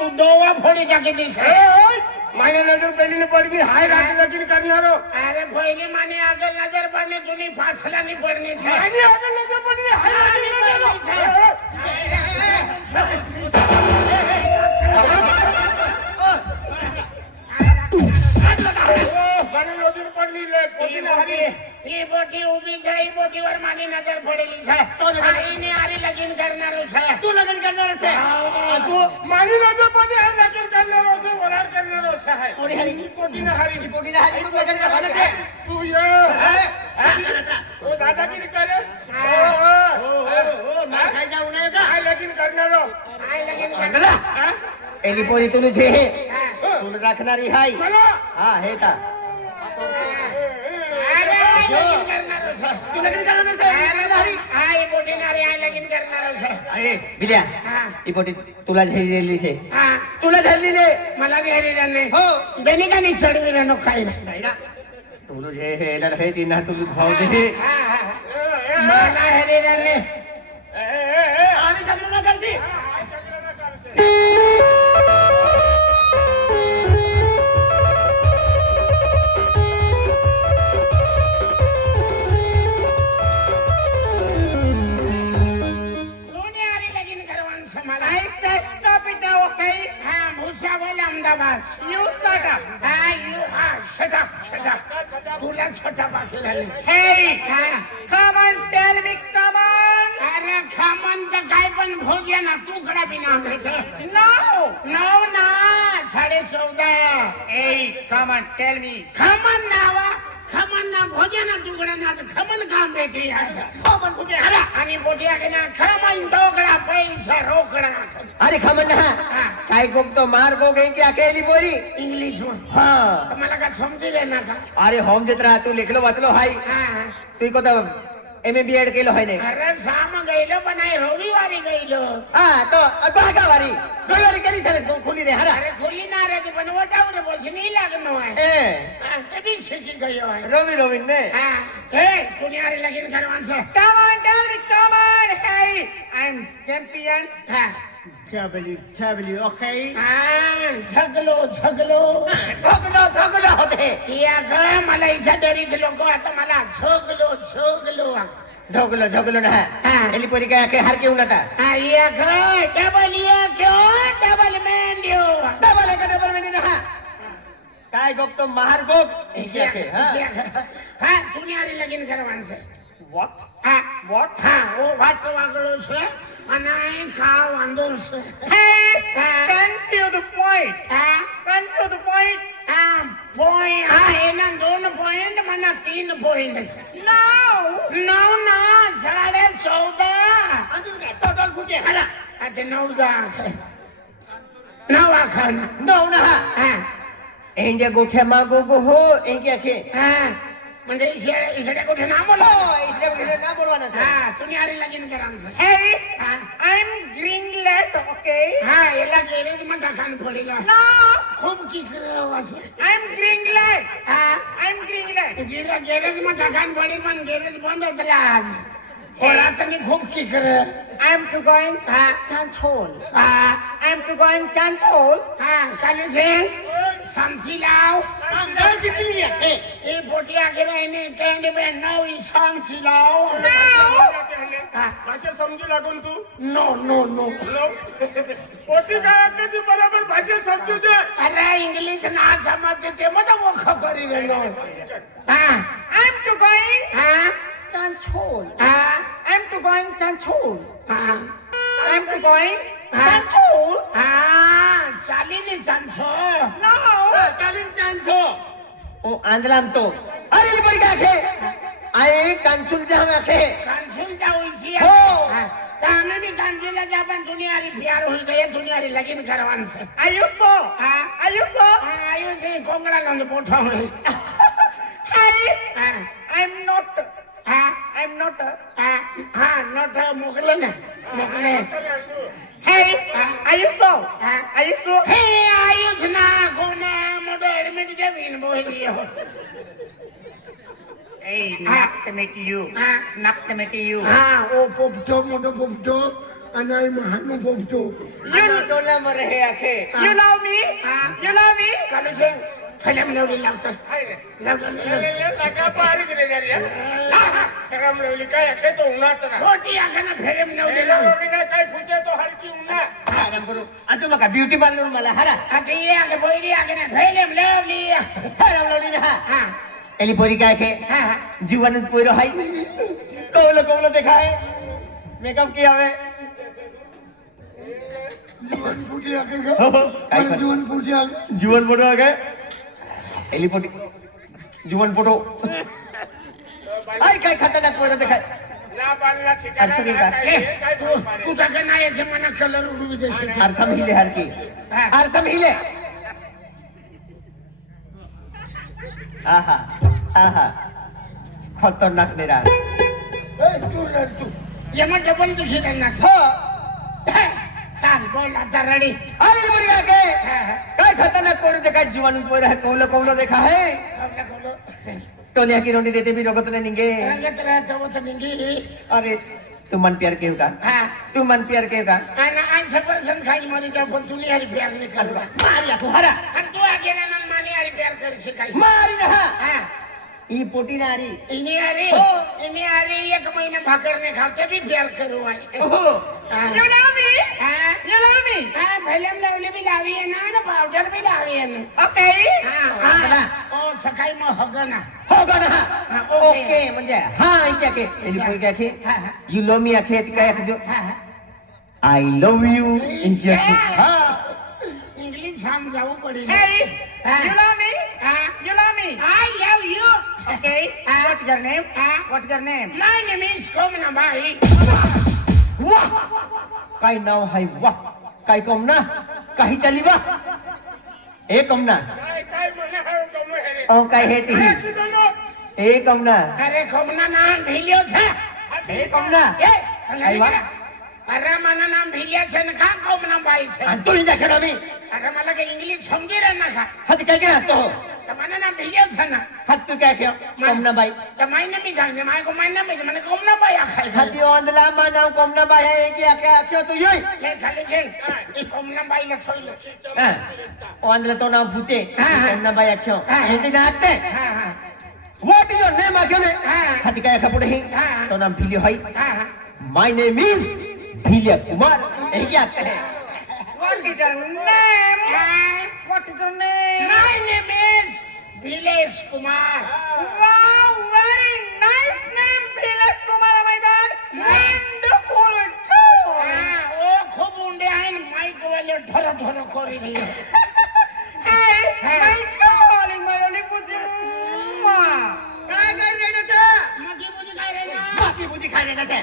ડોવા ફોડી નાખી દીશે માને નજર પેલીને પડવી હાય રાત લગીન કરનારો અરે ભોયલી માને આગળ નજર પડને તુની ફાસલાની પડની છે માની આગળ નજર પડવી હાય રાત ઉભી છે ઈ બોટી વાર માની નજર પડેલી છે આઈને આરી લગીન કરનારો છે તું લગન કરનારો છે તું માની નજર પડવી હાય લગન કરનારો છે વરાળ કરનારો છે હાય ઓરી હારી પોટીના હારી તું લગન કરવાનો છે તું યો ઓ દાદાગીરી કરે માર ખાઈ જાવ ને કા હાય લગન કરનારો આઈ લગીન કરનારો એની પોરી તું છે તું રાખનારી હાય બોલો હા હેતા અરે આઈ લગીન કરનારો છે તું લગન કરવાનો છે હારી આઈ બોટી નારી આઈ લગીન કરનારો છે અરે બીજા હા ઈ પોટી તુલા જઈલી છે હા તુલા જઈલી છે मला भी हरी रहने हो बेनी का नहीं चढ़ रहनो खाई ना तुलू जे हे एडर हे तीना तुलू भाव दे मला हरी रहने आनी झगड़ा ना करसी सोनियारी लगीन करवान से मला एक स्टॉप इट ओके हां भूसा बोल अहमदाबाद यू स्टार्ट अप हां यू हां शट अप तुला छोटा बाकी राहिले हे हां कम on tell me come on अरे खमन तर काय पण भोग्या ना तुकडा बिना आमचे नो नो ना 14.5 ए कम ऑन टेल मी खमन नावा खमन ना भोजन तुकडा ना खमन काम देते खमन भोजे अरे आणि बोटिया के ना खमन टोकड़ा पैसा रोकड़ा अरे खमन ना काय कोक तो मार को गई की अकेली पोरी इंग्लिश में हां तुम्हाला का समजी लेना का अरे होम जित्रा तू लिखलो वाचलो हाय हां तू को तो एमए बीएड केलो हाय ने अरे साम गईलो पण नाही रविवारी गईलो हां तो अगवा वारी रविवारी केली झाले खुली रे हरा अरे खुली ना रे पण वटाव रे बस नहीं लागनो है ए कभी सीखी गयो है रवि रविन ने हां ए दुनियारी लगीन करवान से come on tell me come on hey I am champion हां W ओके हां झगलो होते या ग मला इसा डरीच लोक आता मला झोगलो ना हां. एली पोरी काय के हार के उनाता हा या ग डबल मैन दियो डबल में ना काय गोक तो महार गोक इसे के हां हां दुनियारी लगीन करवान से व्हाट હા व्हाट હા ઓ વાટ વાગળો છે અને અહીં ખાવ વાંધો છે come to the point હા point હા એના 2 પોઈન્ટ મને 3 પોઈન્ટ નો ના 14.5 टोटल कुठे हला आता 9 आखा नो ना हा एंजे गोठ्या मागो गो हो एंगे के हा म्हणजे इकडे कुठे नाम हो बोला इसले बघितले ना बोलवाना हा दुनियारी लगीन करायचं हे हा आई एम ग्रीनलैंड ओके हा याला गॅरेज मध्ये खान पडेला नो खूप किकरं वाजलं आई एम ग्रीनलैंड हा आई एम ग्रीनलैंड गेल्या गॅरेज मध्ये खान पडे पण गॅरेज बंद होतं आज ओळातनी खूप किकरं आई एम टू गोइंग हा चांचोल हा आई एम टू गोइंग चांचोल हा चालू છે સમજી લાવ એ બોટિયા કે રહીને ટેન્ડ पे નવી સમજી લાવ भाषा समजू लागून तू नो नो नो पोटी काय ती बरोबर भाषा समजू दे अरे इंग्लिश ना समजते ते मत मोख करी गेलो हा आई एम टू गोइंग हा चांचोल हा आई एम टू गोइंग चांचोल हा आई एम टू गोइंग हा चांचोल हा चालीनी चांछो नो चालीन चांसो ओ आंजलाम तो अरे पड़ी का के आए कांचुल जे हम आखे कांसुल जाऊ सी हो. तामे भी कांसुल जा पण दुनियारी प्यार होई गई दुनियारी लगीन करवान से आयुषो हा आयुषो आयो से कोंगड़ा लंग पोठा में हाय हा आई एम नॉट हा आई एम नॉट हा हा नोट मोकले ना मोकले हे आयुषो हा आयुषो हे आयुष ना कोना मोडो एडमिट जे बिन बोली हो Hey, not to meet you. हा Not to meet you. हा ओ पोपटो मोठो पोपटो आणि आई महानुभव तो टोला मर हे आखे You love me? You love me? कालू जे फिल्म लावली लावतो. लगा पारी गेले जरी गरम लावली काय आहे तो उन्हात ना मोठी आगाने फिल्म लावली लावली काय फुचे तो हलकी उन्हात आराम करू आता मग ब्युटी पार्लर मला हरा आता ये आगे बोली आगाने फिल्म लावली. आराम लावली ना हा एली पोरी काय खे हा हा. जीवन पोरो हाय कौलो कौलो देखाए मेकअप किया हुए जीवन फुटी आके हो, हो. काय कर- जीवन फुटी आके जीवन फोटो आ गए एली पोटी जीवन फोटो काय काय खतरनाक पोरं देखाय ना पाडला ठिकाणा अच्छा, ठीक ना आहे. काय हे, काय तू पाडे. तू का नाही याचे मना कलर उडवी देशील. आरसम हिले हर की आरसम हिले आहा आहा खतरनाक निरा तू रड तू ये मग डबल दिशी त्यांना. हो चाल बोल आता रेडी. अरे बड़ी आके काय खतरनाक पोरं देखाय जीवन पोरं है कौलो कौलो देखा है कवलं कवलं. टोलिया की रोटी देते भी रोकत नहीं निगे रंगत राहतो होतं निघी. अरे तू मन प्यार केव का हा तू मन प्यार केव का आणि 80% खाली मरी जा पण तुम्ही हरी प्यार नाही करला. मारिया तू हरा आणि तू आगे ना माने हरी प्यार कर शिकाय. मारी ना हा ई पोटी नारी इनी अरे हो. इनी अरे एक महीना भाकर ने खाते भी प्यार करू आहे. ओहो You love me? You love me? हा फिल्म लावली भी लावी आहे ना पावडर भी लावी आहे ना. ओके हा चला. ओ सकाळी मग हग ना. होगा ना हा, ओके. ओके म्हणजे हा क्या के एली कोई क्या के हा हा यू लव मी आखे काय जो हा हा. आई लव यू इंडिया हा इंग्लिश हम जाऊ पडेल. Hey, you love me? You love me? I love you. Okay. What's your name? What's your name? My name is Komnabai. वाह काय नाव हाय वाह काय कमना काही चाली वाह ए कमना काय काय म्हणे हा कमो हे रे ओ काय हे ती तू जानो ए कमना अरे कोमना नाम ભીલ્યો છે. ए कमना એ आई वाह અરે માના નામ ભીલ્યા છે ને ખા કોમનાબાઈ છે. आणि तू इंजा खेळा मी અરે मला કે इंग्लिश समजी रे ना खा. हात काय के राहतो हो તમારા નામ ભીલ્યો છે ને. हात तू काय खेळ कमना बाई તો માઈને બી જાણે માય કો માઈને બી મને કોમનાબાઈ આખાય. हाती ओंदला मा नाव कमना बाई है एक आखे आखे तो योय લે ખાલી છે એ કોમનાબાઈ ને થોઈ લે. हा ओंदला तो नाव पूछे हा, हा. कमना बाई आखे हा. हिंदी ना आते હા હા व्हाट इज योर नेम आखे ने हा. हाती काय आखे पुढे हा. तो नाम भिलियो हाय હા હા. माय नेम इज भिलिया कुमार ये क्या है What is your name? What is your name? My name is Bhilesh Kumar. Wow, very nice name, Bhilesh Kumar. Oh my God, wonderful too. Oh, खूप उंडे आहे माईक वाले ढोर ढोर करी रही. Hey, thank you, darling, my only pussy. काय काय रेण्याचा मगी बुजी काय रे ना? मकी पुजी खा रेण्याचा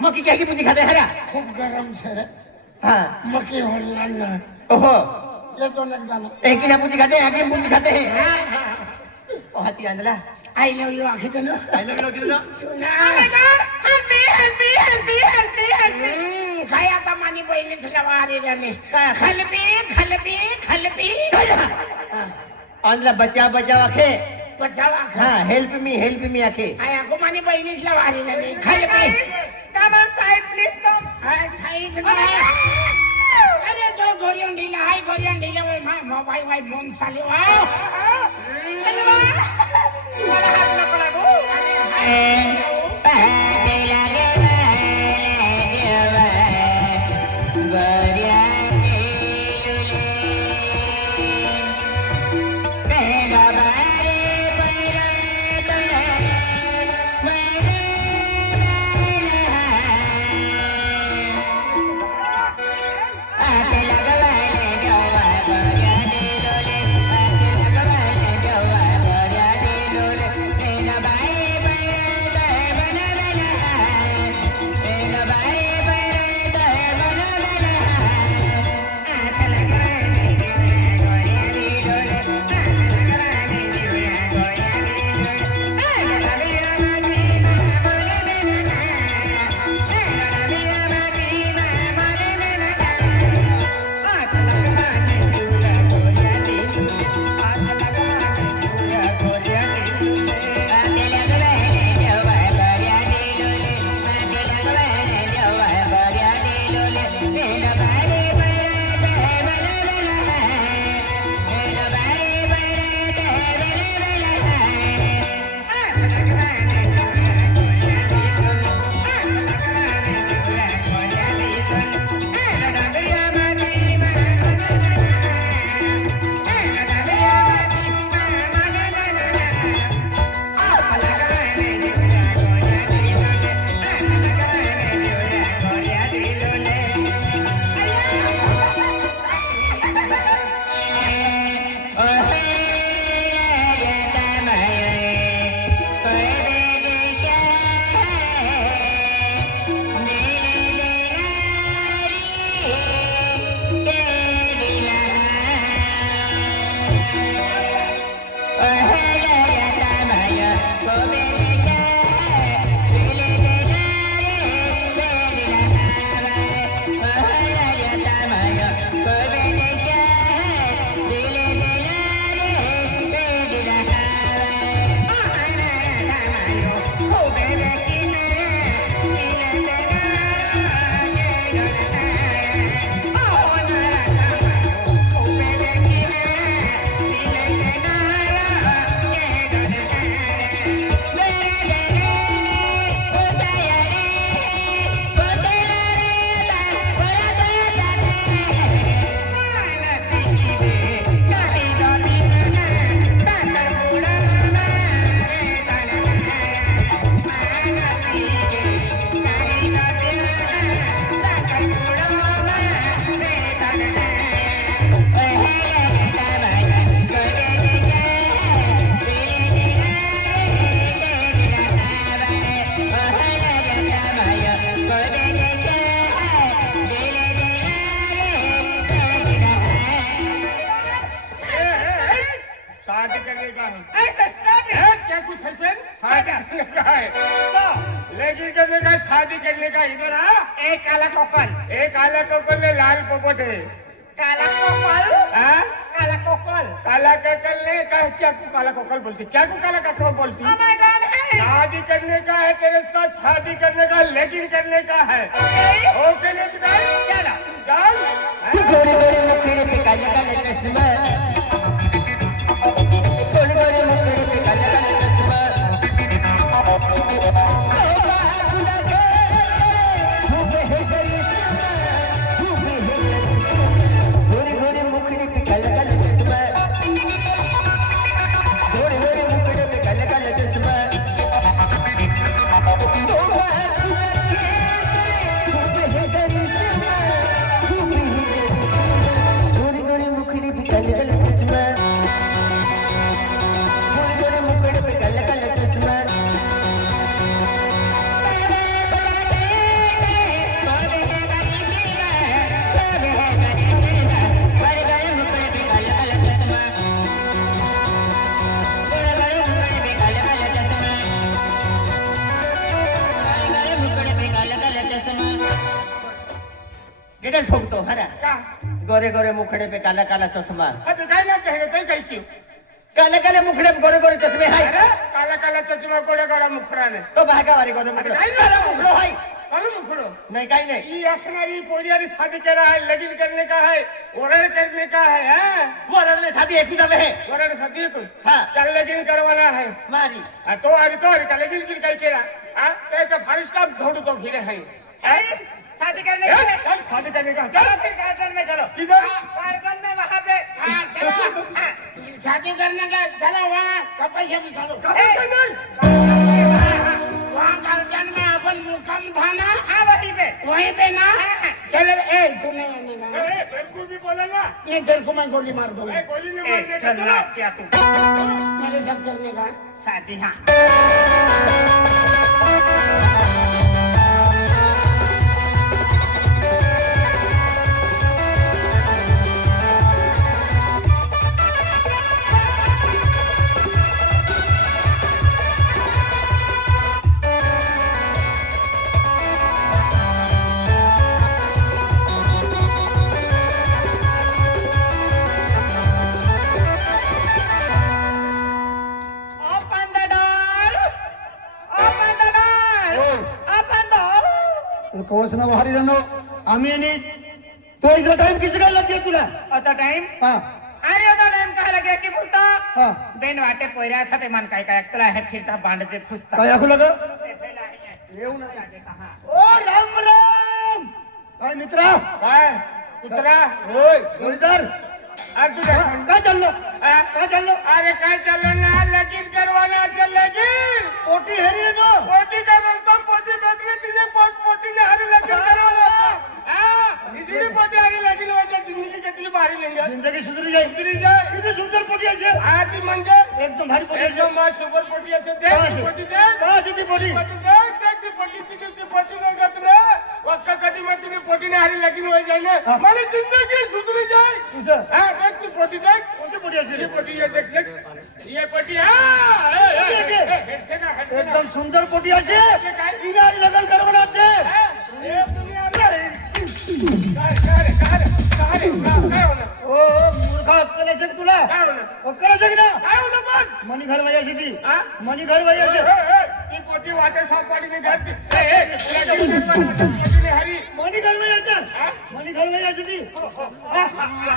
मकी क्या की पुजी खाते हरा खूप गरम છે રે. हाँ मकी होणार ना. ओहो येतो ना जाणं. एक ही ना पुजी खाते हैं एक ही पुजी खाते हैं हा हा. ओ हाथी आंधला I love you आखिर ना. आई लव यू किधर Oh my God! Help me! Help me! Help me! Help me! Help me! काय आता मानी बहिणीच्या वारी राणे. खलबी खलबी खलबी. आंधला बचा बचा आखे बचावा. हाँ हेल्प मी आखे आया को मानी बहिणीच्या वारी Rane. खलबी. Come on side please come. High side अरे तो गोरियन ढीला हाय गोरियन ढीला वे मा वाई वाई मोन चालू आ. मला हात नको लागू. है ऐसे स्टॉप है क्या कुछ हस्बैंड शादी करने का है लेकिन करने का शादी करने का इधर आ एक काला कोकल एक काला कोकल ने लाल पोपट है काला कोकल हाँ? काला कोकल काला कोकल ने कहा क्या को काला कोकल बोलती क्या को काला कोकल बोलती ओ माय गॉड है शादी करने का है तेरे साथ शादी करने का लेकिन करने का है ओके लेकिन चल चल गोरे गोरे मुखड़े पे काले काले चश्मा गोरे गोरे मुखड़े पे काले काले चश्मा गोरे गोरे मुखड़े पे काले काले चश्मा गोरे गोरे मुखड़े पे काले काले चश्मा गोरे गोरे मुखड़े पे काले काले चश्मा गोरे गोरे मुखड़े पे काले काले चश्मा गिटार ठोकतो हरा क्या गोरे गोरे मुखड़े पे काला काला चश्मा अब काय ना कहे कहीं कहीं क्यों काले काले मुखड़े पे गोरे गोरे चश्मे हाय अरे काला काला चश्मा गोड़ा गोड़ा मुखरा ने तो भागा वाली गोरे मुखड़े काला मुखड़ो हाय काला मुखड़ो नहीं काही नहीं ये असनारी पोरियारी शादी कर रहा है लेकिन करने का है ऑर्डर करने का है हैं? वो लड़ने शादी एक ही में है ऑर्डर शादी है तुम हाँ। चल लेकिन करवाना है मारी तो का लेकिन फिर कैसे रहा तो फाइव स्टार ढूंढ को फिर है शादी करने का है चल शादी करने का चलो चलो फिर गार्डन में चलो किधर गार्डन में वहां पे हाँ चलो हाँ, शादी करने का चलो वहाँ कपड़े से भी चलो कहीं नहीं वहाँ गार्डन में अपन मुकाम था ना हाँ वहीं पे ना चलो ए तू नहीं आने वाला अरे बिल्कुल भी बोलेगा ये तेरे को मैं गोली मार दूंगा गोली नहीं मारने का चल चलो क्या तू मेरे साथ करने का शादी हाँ Open the door! Open the door! Open the door! कोसना भारी रनो आम्ही आणि तो इथला टाइम किती काय लागेल तुला आता टाइम हा अरे आता टाइम काय लगे की बोलता हा बेन वाटे पोयरा था ते मन काय काय ऐकला है फिरता बांधते फुसता काय ऐकू लाग येऊ नका ओ राम राम काय मित्रा काय कुत्रा ओय जोडीदार आज तुझ्या काय चाललो काय चाललो अरे काय चाललं ना लगीन करवाना असेल लगीन पोटी हेरी आहे ना पोटी का बोलतो पोटी बसली तुझे पोटीने हरी लगीन करवाना इसलिए पोटी हरी लगीन व्हायच्या जिंदगी किती भारी लेंगे जिंदगी सुधरी जाईल उतरी जाए किती सुंदर पोटी आहे आज म्हणजे एकदम भारी पोटी एकदम मग शुगर पोटी असे दे आहे पोटी दे का सुधी पोटी पोटी दे ती पोटी ती पोटी नाही घेत रे वस्ता कधी मग तुम्ही पोटीने हरी लगीन व्हाय जाईल हा. मला जिंदगी सुधरी जाए तुझं हाँ देख तू पोटी देख कोणती पोटी ये असेल पोटी ये देख देख ये पोटी हाँ हेड से ना एकदम सुंदर पोटी असे तिने लग्न करवणार ये दुनिया काय होणार ओ मूर्खा अक्कल असेल तुला काय होणार अक्कल असेल ना काय होणार पण मनी घर वयाची ती हा? मनी घर वयाची ती पोटी वाटे सापडी मी घातली पोटीने हरी मनी घर वयाचं हा? मनी घर वयाची ती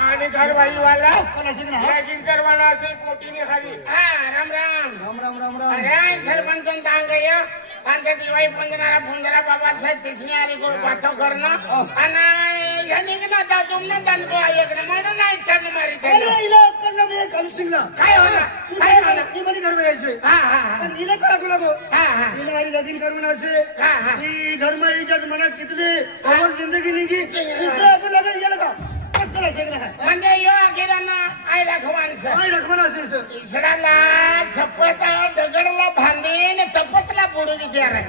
आणि घरवाई वाला अक्कल असेल ना हा? लगीन करवाना असेल पोटीने हरी हाँ राम राम राम राम राम राम अरे सरपंच गया पांच दिवाळी पंधरा बाबा साहेब तिसरी आली गोड पाठव करणं आणि यांनी ना दाजून दानको ऐकणं म्हणून नाही छान मारी अरे हिला अक्कल ना बे कालू सिंगला काय होणार काय होणार ती मनी घर वयाची हा हा हा पण हिला काय ऐकू लागो हा हा हिला आई लगीन करून असे हा हा ती धर्माईच्यात मनात कितली अमर जिंदगी निघी इसं ऐकू लागेल गेलं का अक्कल असेल ना म्हणजे यो अखेरांना आई राखवांचं काय रखमान असेल सर ईश्वराला छपता दगडला भांडीन तपतला बुडू विचार